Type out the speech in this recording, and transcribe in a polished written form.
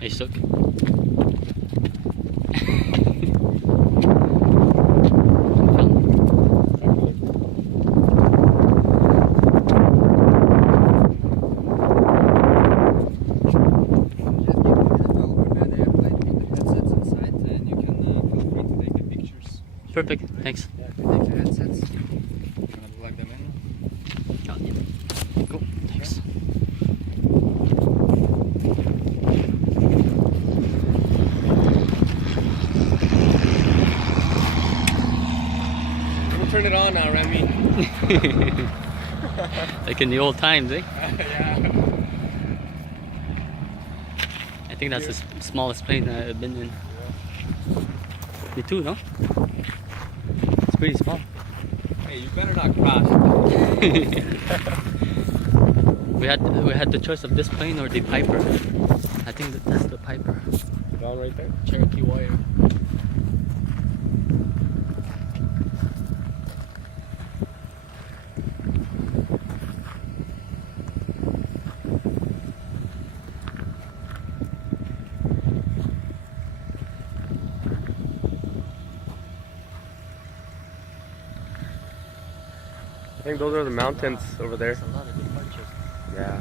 Hey, Sook. Perfect, thanks. Yeah, take the headsets. You're gonna plug them in. Oh, yeah. Cool, thanks. We'll turn it on now, Remy. Like in the old times, eh? Yeah. I think that's the smallest plane I've been in. Me too, no? It's pretty small. Hey, you better not crash. we had the choice of this plane or the Piper. I think that's the Piper. Down right there. Cherokee Warrior. I think those are the mountains over there. There's a lot of departures. Yeah.